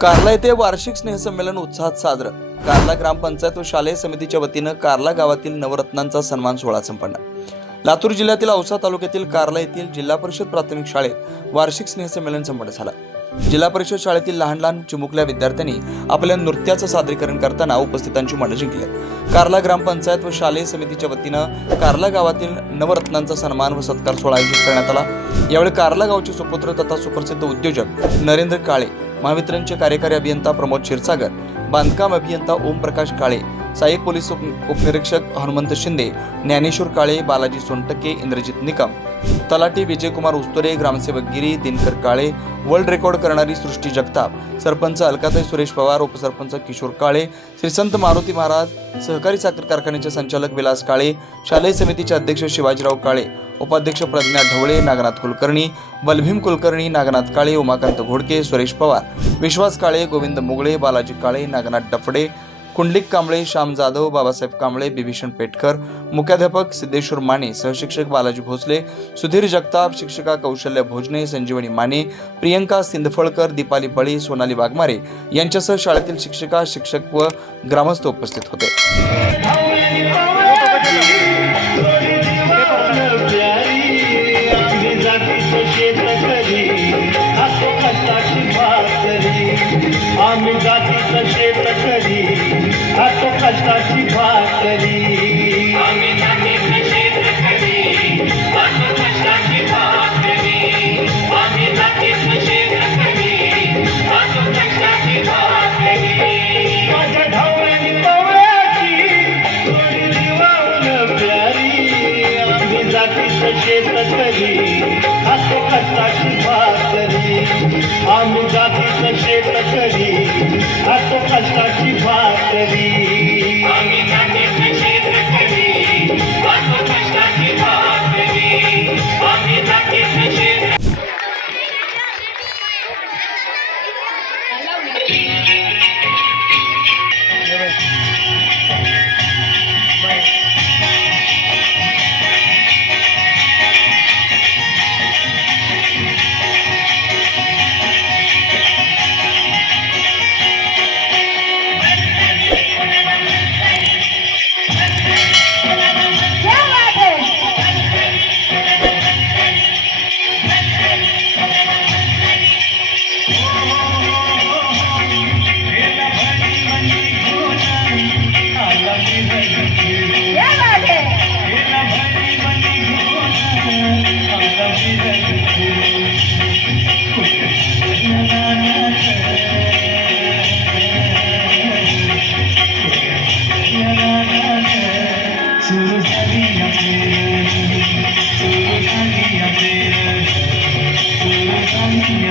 कार्ला येथे वार्षिक स्नेहसंमेलन उत्साहात साजरं. कार्ला ग्रामपंचायत व शालेय समितीच्या वतीनं कार्ला गावातील नवरत्नांचा सन्मान सोहळा संपन्न. लातूर जिल्ह्यातील औसा तालुक्यातील कार्ला येथील जिल्हा परिषद प्राथमिक शाळेत वार्षिक स्नेहसंमेलन संपन्न झालं. जिल्हा परिषद शाळेतील लहान लहान चिमुकल्या विद्यार्थ्यांनी आपल्या नृत्याचं सादरीकरण करताना उपस्थितांची मनं जिंकली कार्ला ग्रामपंचायत व शालेय समितीच्या वतीनं कार्ला गावातील नवरत्नांचा सन्मान व सत्कार सोहळा आयोजित करण्यात आला. यावेळी कार्ला गावचे सुपुत्र तथा सुप्रसिद्ध उद्योजक नरेंद्र काळे महावितरणचे कार्यकारी अभियंता प्रमोद क्षीरसागर बांधकाम अभियंता ओमप्रकाश काळे सहाय्यक पोलीस उप उपनिरीक्षक हनुमंत शिंदे ज्ञानेश्वर काळे बालाजी सोनटके इंद्रजित निकम तलाटी विजयकुमार उस्तुरे ग्रामसेवक गिरी दिनकर काळे वर्ल्ड रेकॉर्ड करणारी सृष्टी जगताप. सरपंच अलकाताई सुरेश पवार उपसरपंच किशोर काळे श्रीसंत मारुती महाराज सहकारी साखर कारखान्याचे संचालक विलास काळे शालेय समितीचे अध्यक्ष शिवाजीराव काळे उपाध्यक्ष प्रज्ञा ढवळे नागनाथ कुलकर्णी बलभीम कुलकर्णी नागनाथ काळे उमाकांत घोडके सुरेश पवार विश्वास काळे गोविंद मुगळे बालाजी काळे नागनाथ डफडे कुंडलिक कांबळे श्याम जाधव बाबासाहेब कांबळे बिभीषण पेटकर मुख्याध्यापक सिद्धेश्वर माने सहशिक्षक बालाजी भोसले सुधीर जगताप शिक्षिका कौशल्य भोजने संजीवनी माने प्रियंका सिंदफळकर दीपाली बळी सोनाली वाघमारे यांच्यासह शाळेतील शिक्षिका शिक्षक व ग्रामस्थ उपस्थित होते. आम्ही जाती तसे करी कष्टाची भाकरी आम्ही जातीचं शेत करी खातो कष्टाची भाकरी आम्ही जातीचं शेत करी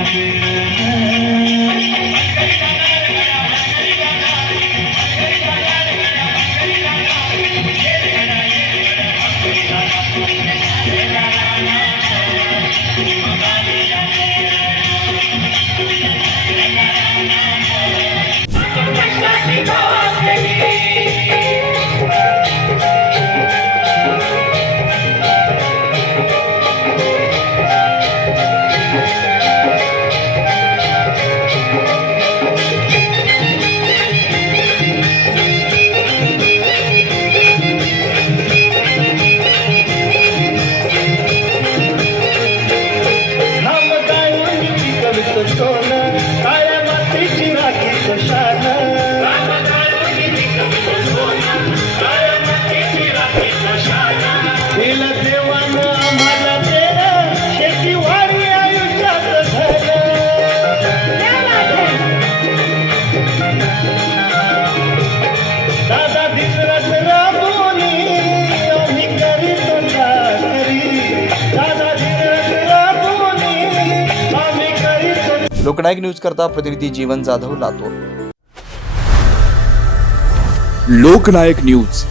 झाली आपले लोकनायक न्यूज करता प्रतिनिधी जीवन जाधव लातूर. लोकनायक न्यूज.